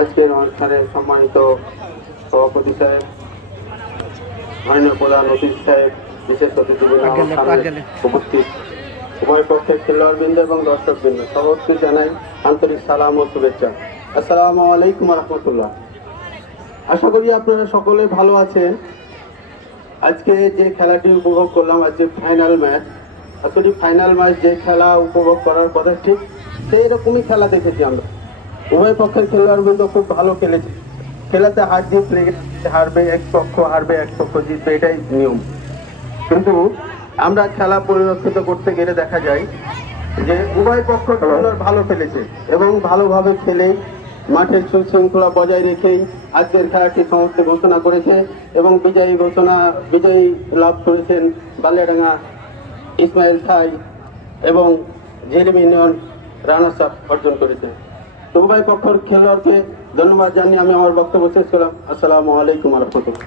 আজকের অনুষ্ঠানে সম্মানিত সভাপতি সাহেব, মাননীয় প্রধান অতিথি সাহেব, বিশেষ অতিথিবৃন্দ উপস্থিত, উভয় পক্ষের খেলোয়াড়বৃন্দ এবং দর্শকবৃন্দ, সবাইকে জানাই আন্তরিক সালাম ও শুভেচ্ছা। আসসালামু আলাইকুম রহমতুল্লাহ। আশা করি আপনারা সকলে ভালো আছেন। আজকে যে খেলাটি উপভোগ করলাম, আজকে ফাইনাল ম্যাচ, আসলে ফাইনাল ম্যাচ যে খেলা উপভোগ করার কথা ঠিক সেই রকমই খেলা দেখেছি আমরা। উভয় পক্ষের খেলোয়াড়বৃন্দ খুব ভালো খেলেছে। খেলাতে হার জিত লেগে, হারবে এক পক্ষ, হারবে এক পক্ষ, জিতবে, এটাই নিয়ম। কিন্তু আমরা খেলা পরিলক্ষিত করতে গেলে দেখা যায় যে উভয় পক্ষ খেলোয়াড় ভালো খেলেছে এবং ভালোভাবে খেলে মাঠের সুশৃঙ্খলা বজায় রেখেই আজকের খেলাটি সমাপ্তি ঘোষণা করেছে এবং বিজয়ী লাভ করেছেন বালিয়াডাঙ্গা ইসমাইল খাই এবং ঝিলিম ইউনিয়ন রানার্স আপ অর্জন করেছে। তো উভয় পক্ষের খেলোয়াড়কে ধন্যবাদ জানিয়ে আমি আমার বক্তব্য শেষ করলাম। আসসালামু আলাইকুম রহমতুল্লাহ।